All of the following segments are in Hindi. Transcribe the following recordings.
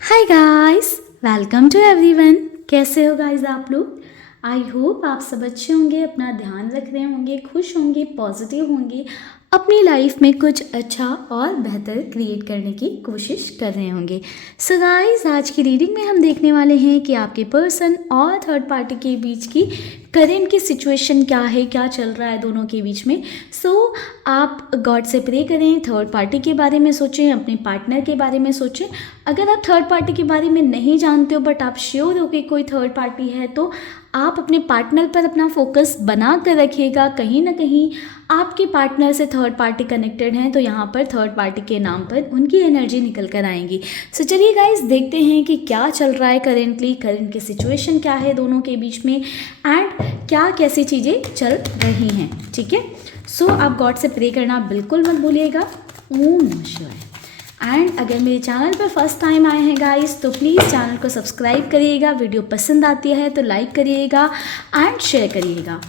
Hi guys, welcome to everyone. कैसे हो गाइस आप लोग? आई होप आप सब अच्छे होंगे, अपना ध्यान रख रहे होंगे, खुश होंगे, पॉजिटिव होंगे, अपनी लाइफ में कुछ अच्छा और बेहतर क्रिएट करने की कोशिश कर रहे होंगे। सो गाइस, आज की रीडिंग में हम देखने वाले हैं कि आपके पर्सन और थर्ड पार्टी के बीच की करेंट की सिचुएशन क्या है, क्या चल रहा है दोनों के बीच में। सो आप गॉड से प्रे करें, थर्ड पार्टी के बारे में सोचें, अपने पार्टनर के बारे में सोचें। अगर आप थर्ड पार्टी के बारे में नहीं जानते हो बट आप श्योर हो कि कोई थर्ड पार्टी है, तो आप अपने पार्टनर पर अपना फोकस बना कर रखिएगा। कहीं ना कहीं आपके पार्टनर से थर्ड पार्टी कनेक्टेड हैं, तो यहाँ पर थर्ड पार्टी के नाम पर उनकी एनर्जी निकल कर आएंगी। सो चलिए गाइस, देखते हैं कि क्या चल रहा है करेंटली, करंट की सिचुएशन क्या है दोनों के बीच में एंड क्या कैसी चीज़ें चल रही हैं। ठीक है, सो आप गॉड से प्रे करना बिल्कुल मत भूलिएगा। ओम नमः शिवाय। एंड अगर मेरे चैनल पर फर्स्ट टाइम आए हैं गाइस, तो प्लीज़ चैनल को सब्सक्राइब करिएगा, वीडियो पसंद आती है तो लाइक करिएगा एंड शेयर करिएगा।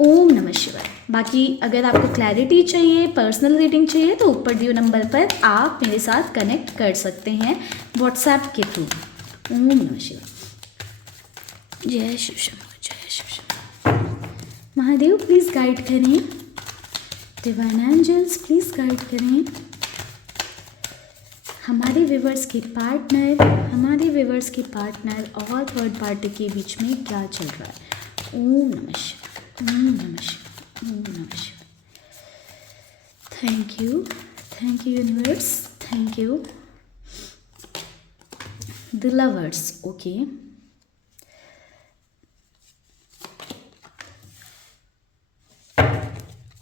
ओम नमः शिवाय। बाकी अगर आपको क्लैरिटी चाहिए, पर्सनल रीडिंग चाहिए, तो ऊपर दिए हुए नंबर पर आप मेरे साथ कनेक्ट कर सकते हैं व्हाट्सएप के थ्रू। ओम नमः शिवाय। जय शिव शंभो, जय शिव शंभो। महादेव प्लीज़ गाइड करें, डिवाइन एंजल्स प्लीज़ गाइड करें हमारे व्यूवर्स के पार्टनर और थर्ड पार्टी के बीच में क्या चल रहा है। ओम नमः शिवाय, ओम नमः शिवाय, ओम नमः शिवाय। Thank you universe, thank you. The lovers, okay.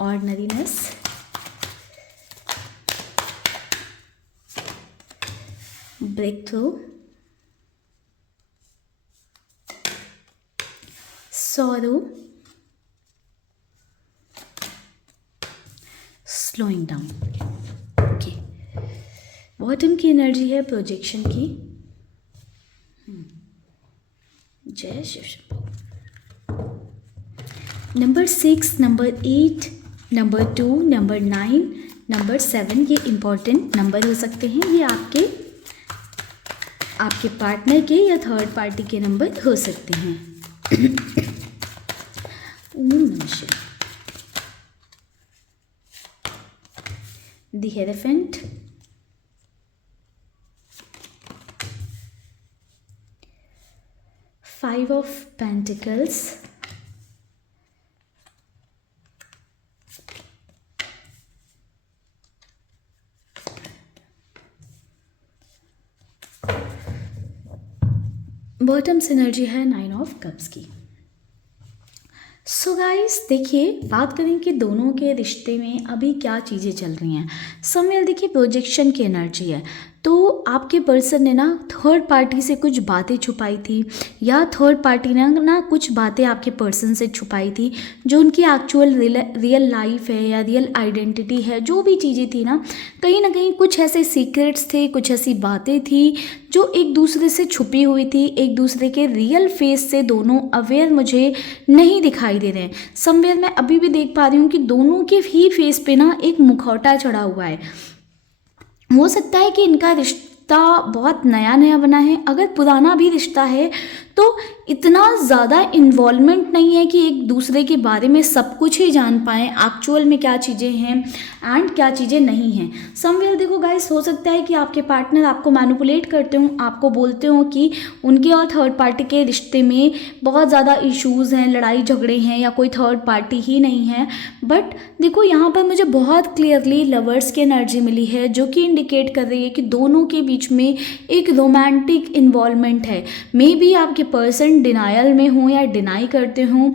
Ordinariness, breakthrough, sorrow, slowing down। Okay, bottom की एनर्जी है प्रोजेक्शन की। जय Shiv Shambho. Number 6, number 8, number 2, number 9, number 7 ये इम्पॉर्टेंट नंबर हो सकते हैं। ये आपके पार्टनर के या थर्ड पार्टी के नंबर हो सकते हैं। ओम नमः शिवाय। The elephant, five of pentacles, bottom से एनर्जी है 9 ऑफ कप्स की। सो गाइस, देखिए बात करें कि दोनों के रिश्ते में अभी क्या चीज़ें चल रही हैं। समवेल देखिए प्रोजेक्शन की एनर्जी है, तो आपके पर्सन ने ना थर्ड पार्टी से कुछ बातें छुपाई थी, या थर्ड पार्टी ने ना कुछ बातें आपके पर्सन से छुपाई थी, जो उनकी एक्चुअल रियल लाइफ है या रियल आइडेंटिटी है, जो भी चीज़ें थी ना कहीं कुछ ऐसे सीक्रेट्स थे, कुछ ऐसी बातें थी जो एक दूसरे से छुपी हुई थी। एक दूसरे के रियल फेस से दोनों अवेयर मुझे नहीं दिखाई दे रहे हैं। समवेयर मैं अभी भी देख पा रही हूँ कि दोनों के ही फेस पे ना एक मुखौटा चढ़ा हुआ है। हो सकता है कि इनका रिश्ता बहुत नया बना है। अगर पुराना भी रिश्ता है तो इतना ज़्यादा इन्वॉल्वमेंट नहीं है कि एक दूसरे के बारे में सब कुछ ही जान पाएँ, एक्चुअल में क्या चीज़ें हैं एंड क्या चीज़ें नहीं हैं। समवेयर देखो गाइस, हो सकता है कि आपके पार्टनर आपको मैनिपुलेट करते हो, आपको बोलते हो कि उनके और थर्ड पार्टी के रिश्ते में बहुत ज़्यादा इश्यूज़ हैं, लड़ाई झगड़े हैं, या कोई थर्ड पार्टी ही नहीं है। बट देखो यहाँ पर मुझे बहुत क्लियरली लवर्स की एनर्जी मिली है, जो कि इंडिकेट कर रही है कि दोनों के बीच में एक रोमांटिक इन्वॉल्वमेंट है। मे बी आपके पर्सन डिनायल में हो या डिनाई करते हों,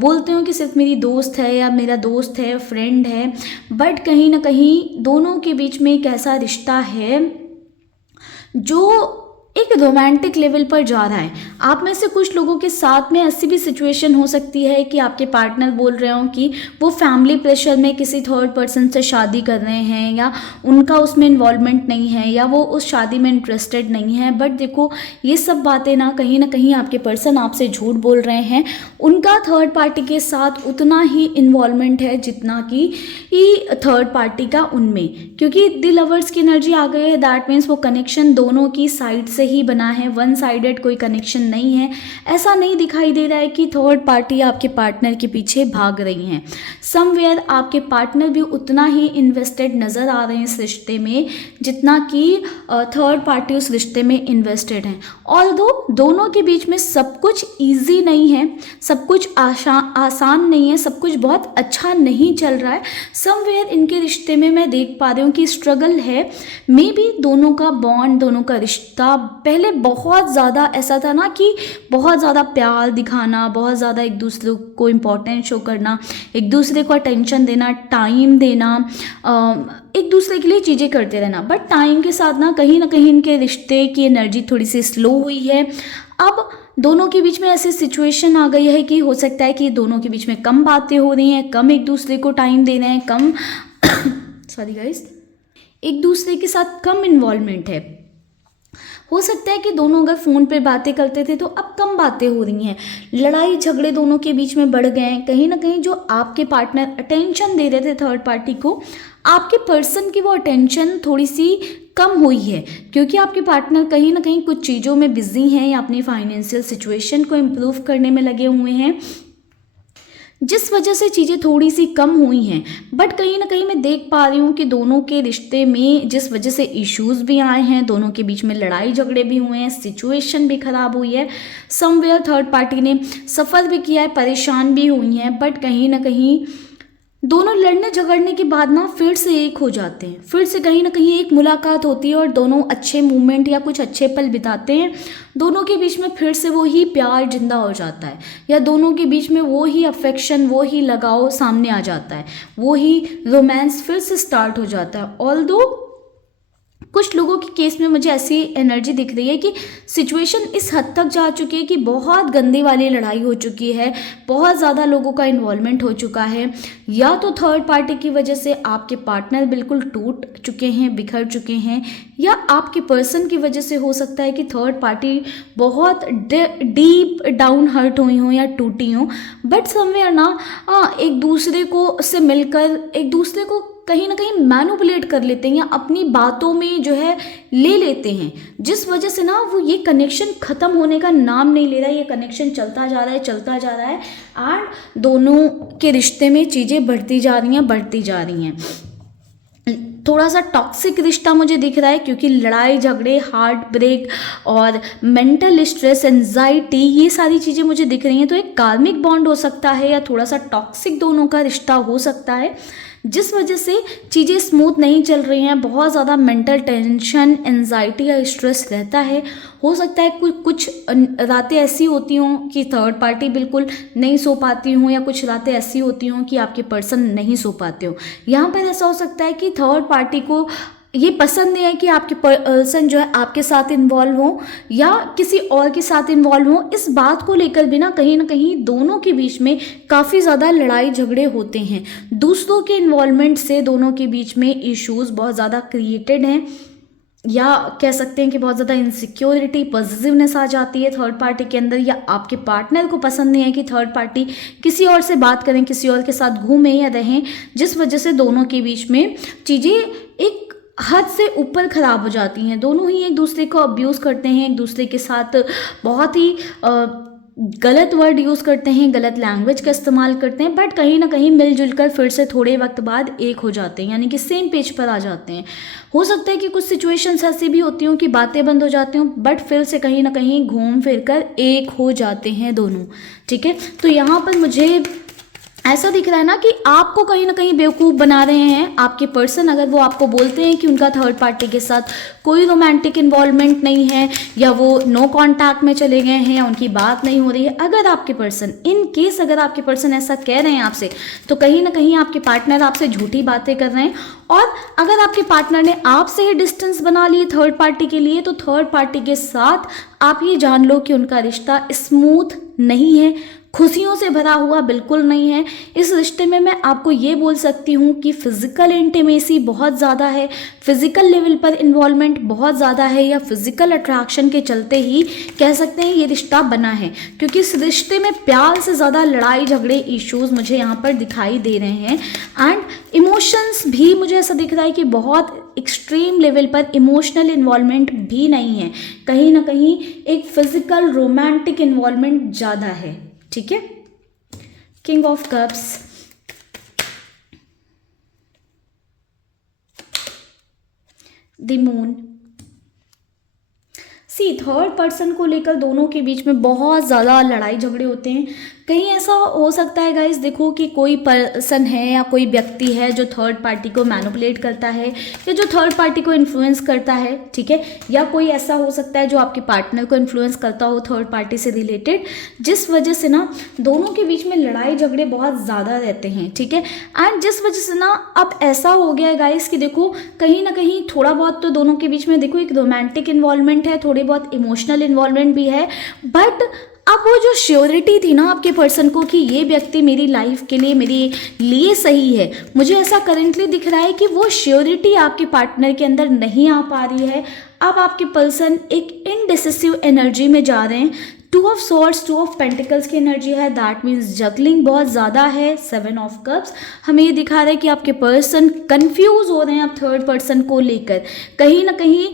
बोलते हो कि सिर्फ मेरी दोस्त है या मेरा दोस्त है, फ्रेंड है, बट कहीं ना कहीं दोनों के बीच में एक ऐसा रिश्ता है जो एक रोमांटिक लेवल पर जा रहा है। आप में से कुछ लोगों के साथ में ऐसी भी सिचुएशन हो सकती है कि आपके पार्टनर बोल रहे हो कि वो फैमिली प्रेशर में किसी थर्ड पर्सन से शादी कर रहे हैं, या उनका उसमें इन्वॉल्वमेंट नहीं है, या वो उस शादी में इंटरेस्टेड नहीं है। बट देखो ये सब बातें ना कहीं आपके पर्सन आपसे झूठ बोल रहे हैं। उनका थर्ड पार्टी के साथ उतना ही इन्वॉल्वमेंट है जितना कि थर्ड पार्टी का उनमें, क्योंकि द लवर्स की एनर्जी आ गई है। दैट मीन्स वो कनेक्शन दोनों की साइड से ही बना है, वन साइडेड कोई कनेक्शन नहीं है। ऐसा नहीं दिखाई दे रहा है कि थर्ड पार्टी आपके पार्टनर के पीछे भाग रही हैं। समवेयर आपके पार्टनर भी उतना ही इन्वेस्टेड नज़र आ रहे हैं इस रिश्ते में जितना कि थर्ड पार्टी उस रिश्ते में इन्वेस्टेड हैं। ऑल्दो दोनों के बीच में सब कुछ ईजी नहीं है, सब कुछ आसान नहीं है, सब कुछ बहुत अच्छा नहीं चल रहा है। समवेयर इनके रिश्ते में मैं देख पा रही हूँ कि स्ट्रगल है। मे बी दोनों का बॉन्ड, दोनों का रिश्ता पहले बहुत ज़्यादा ऐसा था ना कि बहुत ज़्यादा प्यार दिखाना, बहुत ज़्यादा एक दूसरे को इम्पोर्टेंस शो करना, एक दूसरे को अटेंशन देना, टाइम देना, एक दूसरे के लिए चीज़ें करते रहना। बट टाइम के साथ ना कहीं इनके रिश्ते की एनर्जी थोड़ी सी स्लो हुई है। अब दोनों के बीच में ऐसी सिचुएशन आ गई है कि हो सकता है कि दोनों के बीच में कम बातें हो रही हैं, कम एक दूसरे को टाइम दे रहे हैं, कम सॉरी गाइस, एक दूसरे के साथ कम इन्वॉल्वमेंट है। हो सकता है कि दोनों अगर फ़ोन पे बातें करते थे तो अब कम बातें हो रही हैं, लड़ाई झगड़े दोनों के बीच में बढ़ गए हैं। कहीं ना कहीं जो आपके पार्टनर अटेंशन दे रहे थे थर्ड पार्टी को, आपके पर्सन की वो अटेंशन थोड़ी सी कम हुई है, क्योंकि आपके पार्टनर कहीं ना कहीं कुछ चीज़ों में बिजी हैं या अपनी फाइनेंशियल सिचुएशन को इम्प्रूव करने में लगे हुए हैं, जिस वजह से चीज़ें थोड़ी सी कम हुई हैं। बट कहीं ना कहीं मैं देख पा रही हूँ कि दोनों के रिश्ते में जिस वजह से इश्यूज़ भी आए हैं, दोनों के बीच में लड़ाई झगड़े भी हुए हैं, सिचुएशन भी ख़राब हुई है, समवेयर थर्ड पार्टी ने सफ़र भी किया है, परेशान भी हुई हैं। बट कहीं ना कहीं दोनों लड़ने झगड़ने के बाद ना फिर से एक हो जाते हैं, फिर से कहीं ना कहीं एक मुलाकात होती है और दोनों अच्छे मोमेंट या कुछ अच्छे पल बिताते हैं। दोनों के बीच में फिर से वो ही प्यार जिंदा हो जाता है, या दोनों के बीच में वो ही अफेक्शन, वो ही लगाव सामने आ जाता है, वो ही रोमांस फिर से स्टार्ट हो जाता है। ऑल्दो कुछ लोगों के केस में मुझे ऐसी एनर्जी दिख रही है कि सिचुएशन इस हद तक जा चुकी है कि बहुत गंदी वाली लड़ाई हो चुकी है, बहुत ज़्यादा लोगों का इन्वॉल्वमेंट हो चुका है, या तो थर्ड पार्टी की वजह से आपके पार्टनर बिल्कुल टूट चुके हैं, बिखर चुके हैं, या आपके पर्सन की वजह से हो सकता है कि थर्ड पार्टी बहुत डीप डाउन हर्ट हुई हो या टूटी हो। बट समवेयर ना एक दूसरे को से मिलकर एक दूसरे को कहीं ना कहीं मैनिपुलेट कर लेते हैं या अपनी बातों में जो है ले लेते हैं, जिस वजह से ना वो ये कनेक्शन ख़त्म होने का नाम नहीं ले रहा है। ये कनेक्शन चलता जा रहा है, चलता जा रहा है, और दोनों के रिश्ते में चीज़ें बढ़ती जा रही हैं। थोड़ा सा टॉक्सिक रिश्ता मुझे दिख रहा है, क्योंकि लड़ाई झगड़े, हार्ट ब्रेक और मेंटल स्ट्रेस, एंजाइटी, ये सारी चीज़ें मुझे दिख रही हैं। तो एक कार्मिक बॉन्ड हो सकता है या थोड़ा सा टॉक्सिक दोनों का रिश्ता हो सकता है, जिस वजह से चीज़ें स्मूथ नहीं चल रही हैं। बहुत ज़्यादा मेंटल टेंशन, एंजाइटी या स्ट्रेस रहता है। हो सकता है कुछ रातें ऐसी होती हों कि थर्ड पार्टी बिल्कुल नहीं सो पाती हों, या कुछ रातें ऐसी होती हों कि आपके पर्सन नहीं सो पाते हो। यहाँ पर ऐसा हो सकता है कि थर्ड पार्टी को ये पसंद नहीं है कि आपके पर्सन जो है आपके साथ इन्वॉल्व हो या किसी और के साथ इन्वॉल्व हो। इस बात को लेकर भी ना कहीं दोनों के बीच में काफ़ी ज़्यादा लड़ाई झगड़े होते हैं। दूसरों के इन्वॉल्वमेंट से दोनों के बीच में इश्यूज़ बहुत ज़्यादा क्रिएटेड हैं, या कह सकते हैं कि बहुत ज़्यादा इनसिक्योरिटी, पॉजिटिवनेस आ जाती है थर्ड पार्टी के अंदर, या आपके पार्टनर को पसंद नहीं है कि थर्ड पार्टी किसी और से बात करें, किसी और के साथ घूमें या रहें, जिस वजह से दोनों के बीच में चीज़ें एक हद से ऊपर ख़राब हो जाती हैं। दोनों ही एक दूसरे को अब्यूज़ करते हैं, एक दूसरे के साथ बहुत ही गलत वर्ड यूज़ करते हैं, गलत लैंग्वेज का इस्तेमाल करते हैं। बट कहीं ना कहीं मिलजुल कर फिर से थोड़े वक्त बाद एक हो जाते हैं, यानी कि सेम पेज पर आ जाते हैं। हो सकता है कि कुछ सिचुएशंस ऐसी भी होती हों कि बातें बंद हो जाती हों, बट फिर से कहीं ना कहीं घूम फिर कर एक हो जाते हैं दोनों। ठीक है, तो यहाँ पर मुझे ऐसा दिख रहा है ना कि आपको कहीं ना कहीं बेवकूफ़ बना रहे हैं आपके पर्सन, अगर वो आपको बोलते हैं कि उनका थर्ड पार्टी के साथ कोई रोमांटिक इन्वॉल्वमेंट नहीं है, या वो नो कांटेक्ट में चले गए हैं, या उनकी बात नहीं हो रही है। अगर आपके पर्सन अगर आपके पर्सन ऐसा कह रहे हैं आपसे, तो कहीं ना कहीं आपके पार्टनर आपसे झूठी बातें कर रहे हैं। और अगर आपके पार्टनर ने आपसे ही डिस्टेंस बना लिए थर्ड पार्टी के लिए, तो थर्ड पार्टी के साथ आप ये जान लो कि उनका रिश्ता स्मूथ नहीं है, खुशियों से भरा हुआ बिल्कुल नहीं है। इस रिश्ते में मैं आपको ये बोल सकती हूँ कि फिज़िकल इंटीमेसी बहुत ज़्यादा है, फिज़िकल लेवल पर इन्वॉल्वमेंट बहुत ज़्यादा है, या फिज़िकल अट्रैक्शन के चलते ही कह सकते हैं ये रिश्ता बना है, क्योंकि इस रिश्ते में प्यार से ज़्यादा लड़ाई झगड़े इश्यूज़ मुझे यहाँ पर दिखाई दे रहे हैं। एंड इमोशंस भी मुझे ऐसा दिख रहा है कि बहुत एक्सट्रीम लेवल पर इमोशनल इन्वॉल्वमेंट भी नहीं है, कहीं ना कहीं एक फिजिकल रोमांटिक इन्वॉल्वमेंट ज़्यादा है, ठीक है। King of cups, the moon. Third person को लेकर दोनों के बीच में बहुत ज़्यादा लड़ाई झगड़े होते हैं। कहीं ऐसा हो सकता है गाइस, देखो कि कोई पर्सन है या कोई व्यक्ति है जो थर्ड पार्टी को मैनिपुलेट करता है या जो थर्ड पार्टी को इन्फ्लुएंस करता है, ठीक है। या कोई ऐसा हो सकता है जो आपके पार्टनर को इन्फ्लुएंस करता हो थर्ड पार्टी से रिलेटेड, जिस वजह से ना दोनों के बीच में लड़ाई झगड़े बहुत ज़्यादा रहते हैं, ठीक है। एंड जिस वजह से ना अब ऐसा हो गया है गाइस कि देखो कहीं ना कहीं थोड़ा बहुत तो दोनों के बीच में देखो एक रोमांटिक इन्वॉल्वमेंट है, थोड़ी बहुत इमोशनल इन्वॉल्वमेंट भी है, बट अब वो जो श्योरिटी थी ना आपके पर्सन को कि ये व्यक्ति मेरी लाइफ के लिए मेरे लिए सही है, मुझे ऐसा करेंटली दिख रहा है कि वो श्योरिटी आपके पार्टनर के अंदर नहीं आ पा रही है। अब आपके पर्सन एक इनडिसिसिव एनर्जी में जा रहे हैं। Two of swords, two of pentacles की एनर्जी है, दैट मीन्स जगलिंग बहुत ज़्यादा है। सेवन ऑफ कप्स हमें ये दिखा रहा है कि आपके पर्सन कंफ्यूज हो रहे हैं अब थर्ड पर्सन को लेकर। कहीं ना कहीं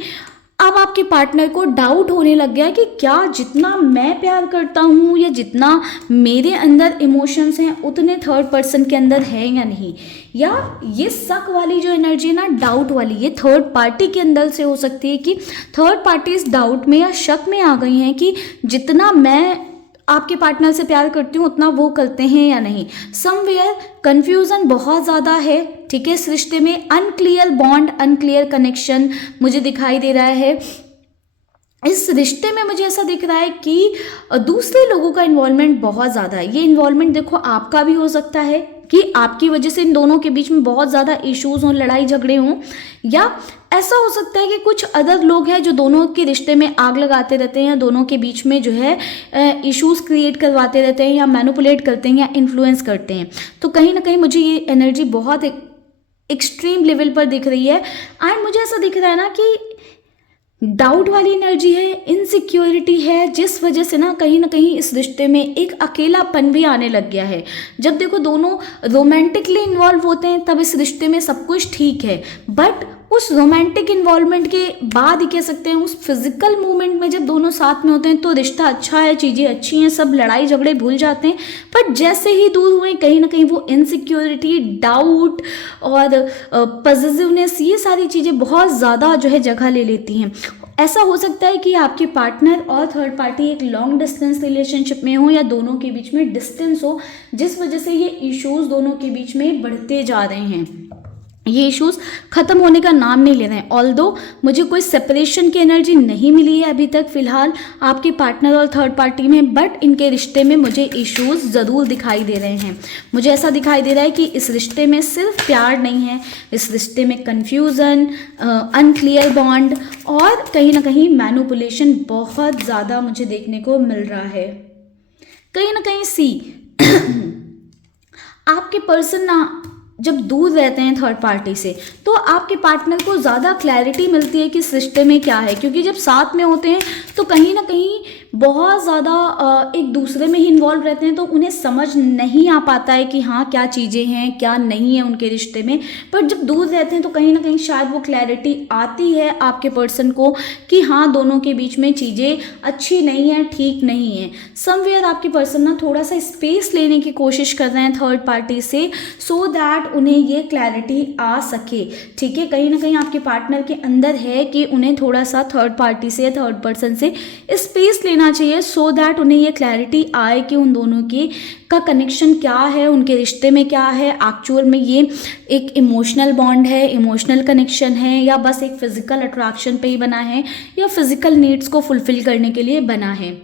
अब आपके पार्टनर को डाउट होने लग गया कि क्या जितना मैं प्यार करता हूँ या जितना मेरे अंदर इमोशंस हैं उतने थर्ड पर्सन के अंदर है या नहीं। या ये शक वाली जो एनर्जी है ना, डाउट वाली, ये थर्ड पार्टी के अंदर से हो सकती है कि थर्ड पार्टी इस डाउट में या शक में आ गई हैं कि जितना मैं आपके पार्टनर से प्यार करती हूँ उतना वो करते हैं या नहीं। समवेयर कन्फ्यूज़न बहुत ज़्यादा है, ठीक है। इस रिश्ते में अनक्लियर बॉन्ड, अनक्लियर कनेक्शन मुझे दिखाई दे रहा है। इस रिश्ते में मुझे ऐसा दिख रहा है कि दूसरे लोगों का इन्वॉल्वमेंट बहुत ज़्यादा है। ये इन्वॉल्वमेंट देखो आपका भी हो सकता है कि आपकी वजह से इन दोनों के बीच में बहुत ज़्यादा इश्यूज हों, लड़ाई झगड़े हों, या ऐसा हो सकता है कि कुछ अदर लोग हैं जो दोनों के रिश्ते में आग लगाते रहते हैं या दोनों के बीच में जो है इश्यूज क्रिएट करवाते रहते हैं या मैनिपुलेट करते हैं या इन्फ्लुएंस करते हैं। तो कहीं ना कहीं मुझे ये एनर्जी बहुत एक्सट्रीम लेवल पर दिख रही है। एंड मुझे ऐसा दिख रहा है ना कि डाउट वाली एनर्जी है, इनसिक्योरिटी है, जिस वजह से ना कहीं इस रिश्ते में एक अकेलापन भी आने लग गया है। जब देखो दोनों रोमांटिकली इन्वॉल्व होते हैं तब इस रिश्ते में सब कुछ ठीक है, बट उस रोमांटिक इन्वॉल्वमेंट के बाद ही कह सकते हैं उस फिजिकल मूवमेंट में जब दोनों साथ में होते हैं तो रिश्ता अच्छा है, चीज़ें अच्छी हैं, सब लड़ाई झगड़े भूल जाते हैं। पर जैसे ही दूर हुए कहीं ना कहीं वो इनसिक्योरिटी, डाउट और पॉजिटिवनेस, ये सारी चीज़ें बहुत ज़्यादा जो है जगह ले लेती हैं। ऐसा हो सकता है कि आपके पार्टनर और थर्ड पार्टी एक लॉन्ग डिस्टेंस रिलेशनशिप में हो या दोनों के बीच में डिस्टेंस हो, जिस वजह से ये इश्यूज दोनों के बीच में बढ़ते जा रहे हैं। ये इश्यूज ख़त्म होने का नाम नहीं ले रहे हैं। ऑल्दो मुझे कोई सेपरेशन की एनर्जी नहीं मिली है अभी तक फ़िलहाल आपके पार्टनर और थर्ड पार्टी में, बट इनके रिश्ते में मुझे इश्यूज ज़रूर दिखाई दे रहे हैं। मुझे ऐसा दिखाई दे रहा है कि इस रिश्ते में सिर्फ प्यार नहीं है, इस रिश्ते में कन्फ्यूज़न, अनक्लियर बॉन्ड और कहीं ना कहीं मैनिपुलेशन बहुत ज़्यादा मुझे देखने को मिल रहा है। कहीं ना कहीं आपके पर्सन ना जब दूर रहते हैं थर्ड पार्टी से तो आपके पार्टनर को ज़्यादा क्लैरिटी मिलती है कि इस रिश्ते में क्या है, क्योंकि जब साथ में होते हैं तो कहीं ना कहीं बहुत ज़्यादा एक दूसरे में ही इन्वॉल्व रहते हैं तो उन्हें समझ नहीं आ पाता है कि हाँ क्या चीज़ें हैं क्या नहीं है उनके रिश्ते में। पर जब दूर रहते हैं तो कहीं ना कहीं शायद वो क्लैरिटी आती है आपके पर्सन को कि हाँ दोनों के बीच में चीज़ें अच्छी नहीं हैं, ठीक नहीं है। समवेयर आपके पर्सन ना थोड़ा सा स्पेस लेने की कोशिश कर रहे हैं थर्ड पार्टी से, सो दैट उन्हें ये क्लैरिटी आ सके, ठीक है। कहीं ना कहीं आपके पार्टनर के अंदर है कि उन्हें थोड़ा सा थर्ड पार्टी से, थर्ड पर्सन से स्पेस लेना चाहिए, सो दैट उन्हें ये क्लैरिटी आए कि उन दोनों की का कनेक्शन क्या है, उनके रिश्ते में क्या है, एक्चुअल में ये एक इमोशनल बॉन्ड है, इमोशनल कनेक्शन है, या बस एक फिजिकल अट्रैक्शन पे ही बना है, या फिजिकल नीड्स को फुलफिल करने के लिए बना है।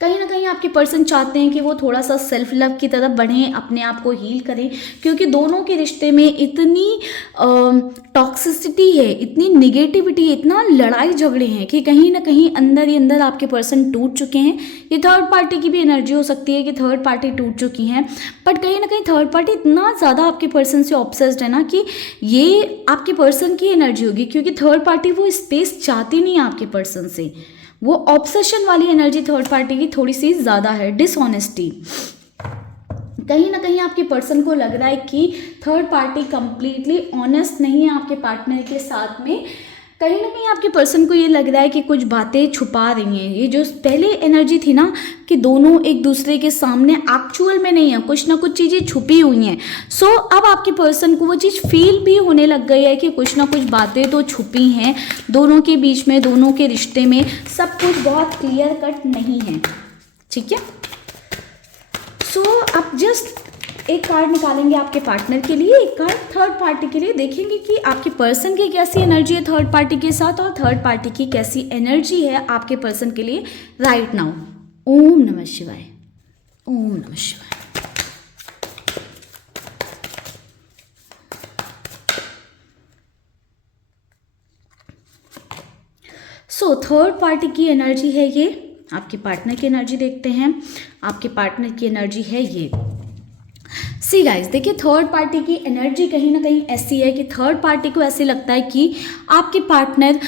कहीं ना कहीं आपके पर्सन चाहते हैं कि वो थोड़ा सा सेल्फ लव की तरफ बढ़ें, अपने आप को हील करें, क्योंकि दोनों के रिश्ते में इतनी टॉक्सिसिटी है, इतनी निगेटिविटी, इतना लड़ाई झगड़े हैं कि कहीं ना कहीं अंदर ही अंदर आपके पर्सन टूट चुके हैं। ये थर्ड पार्टी की भी एनर्जी हो सकती है कि थर्ड पार्टी टूट चुकी हैं, बट कहीं ना कहीं थर्ड पार्टी इतना ज़्यादा आपके पर्सन से ऑब्सेस्ड है ना कि ये आपके पर्सन की एनर्जी होगी, क्योंकि थर्ड पार्टी वो स्पेस चाहती नहीं है आपके पर्सन से। वो ऑब्सेशन वाली एनर्जी थर्ड पार्टी की थोड़ी सी ज़्यादा है, डिसऑनेस्टी। कहीं ना कहीं आपके पर्सन को लग रहा है कि थर्ड पार्टी कंप्लीटली ऑनेस्ट नहीं है आपके पार्टनर के साथ में। कहीं ना कहीं आपके पर्सन को ये लग रहा है कि कुछ बातें छुपा रही हैं। ये जो पहले एनर्जी थी ना कि दोनों एक दूसरे के सामने एक्चुअल में नहीं है, कुछ ना कुछ चीज़ें छुपी हुई हैं। सो अब आपके पर्सन को वो चीज़ फील भी होने लग गई है कि कुछ ना कुछ बातें तो छुपी हैं दोनों के बीच में, दोनों के रिश्ते में सब कुछ बहुत क्लियर कट नहीं है। ठीक है, सो अब जस्ट एक कार्ड निकालेंगे आपके पार्टनर के लिए, एक कार्ड थर्ड पार्टी के लिए। देखेंगे कि आपके पर्सन की कैसी एनर्जी है थर्ड पार्टी के साथ और थर्ड पार्टी की कैसी एनर्जी है आपके पर्सन के लिए राइट नाउ। ओम नमः शिवाय, ओम नमः शिवाय। सो थर्ड पार्टी की एनर्जी है ये, आपके पार्टनर की एनर्जी देखते हैं। आपके पार्टनर की एनर्जी है ये। सी गाइस, देखिए थर्ड पार्टी की एनर्जी कहीं ना कहीं ऐसी है कि थर्ड पार्टी को ऐसे लगता है कि आपके पार्टनर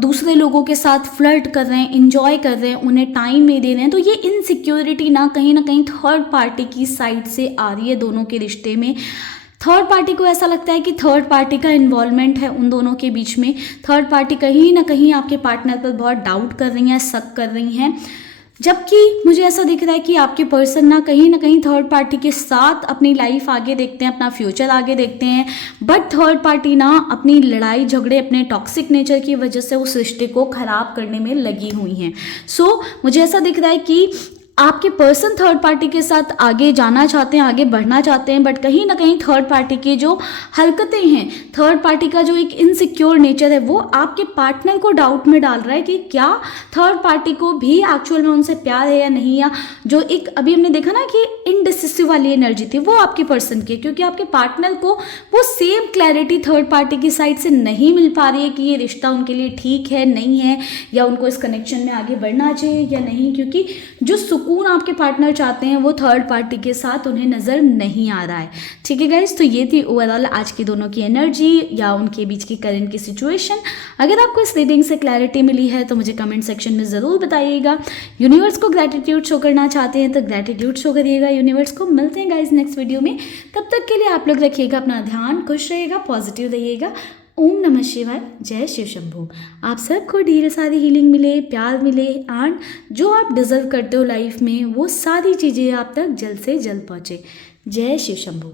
दूसरे लोगों के साथ फ्लर्ट कर रहे हैं, इंजॉय कर रहे हैं, उन्हें टाइम नहीं दे रहे हैं। तो ये इनसिक्योरिटी ना कहीं थर्ड पार्टी की साइड से आ रही है दोनों के रिश्ते में। थर्ड पार्टी को ऐसा लगता है कि थर्ड पार्टी का इन्वॉल्वमेंट है उन दोनों के बीच में। थर्ड पार्टी कहीं ना कहीं आपके पार्टनर पर बहुत डाउट कर रही हैं, शक कर रही हैं। जबकि मुझे ऐसा दिख रहा है कि आपके पर्सन ना कहीं थर्ड पार्टी के साथ अपनी लाइफ आगे देखते हैं, अपना फ्यूचर आगे देखते हैं। बट थर्ड पार्टी ना अपनी लड़ाई झगड़े, अपने टॉक्सिक नेचर की वजह से उस रिश्ते को ख़राब करने में लगी हुई हैं। सो मुझे ऐसा दिख रहा है कि आपके पर्सन थर्ड पार्टी के साथ आगे जाना चाहते हैं, आगे बढ़ना चाहते हैं, बट कहीं ना कहीं थर्ड पार्टी की जो हरकतें हैं, थर्ड पार्टी का जो एक इनसिक्योर नेचर है, वो आपके पार्टनर को डाउट में डाल रहा है कि क्या थर्ड पार्टी को भी एक्चुअल में उनसे प्यार है या नहीं। या जो एक अभी हमने देखा ना कि इनडिसिसिव वाली एनर्जी थी वो आपके पर्सन की, क्योंकि आपके पार्टनर को वो सेम क्लैरिटी थर्ड पार्टी की साइड से नहीं मिल पा रही है कि ये रिश्ता उनके लिए ठीक है नहीं है, या उनको इस कनेक्शन में आगे बढ़ना चाहिए या नहीं। क्योंकि जो सुकून आपके पार्टनर चाहते हैं वो थर्ड पार्टी के साथ उन्हें नज़र नहीं आ रहा है। ठीक है गाइस, तो ये थी ओवरऑल आज की दोनों की एनर्जी या उनके बीच की करंट की सिचुएशन। अगर आपको इस रीडिंग से क्लैरिटी मिली है तो मुझे कमेंट सेक्शन में ज़रूर बताइएगा। यूनिवर्स को ग्रैटिट्यूड शो करना चाहते हैं तो ग्रैटिट्यूड शो करिएगा यूनिवर्स को। मिलते हैं गाइस नेक्स्ट वीडियो में, तब तक के लिए आप लोग रखिएगा अपना ध्यान, खुश रहिएगा, पॉजिटिव रहिएगा। ओम नमः शिवाय, जय शिव शंभू। आप सबको ढेर सारी हीलिंग मिले, प्यार मिले, एंड जो आप डिजर्व करते हो लाइफ में वो सारी चीज़ें आप तक जल्द से जल्द पहुँचे। जय शिव शंभू।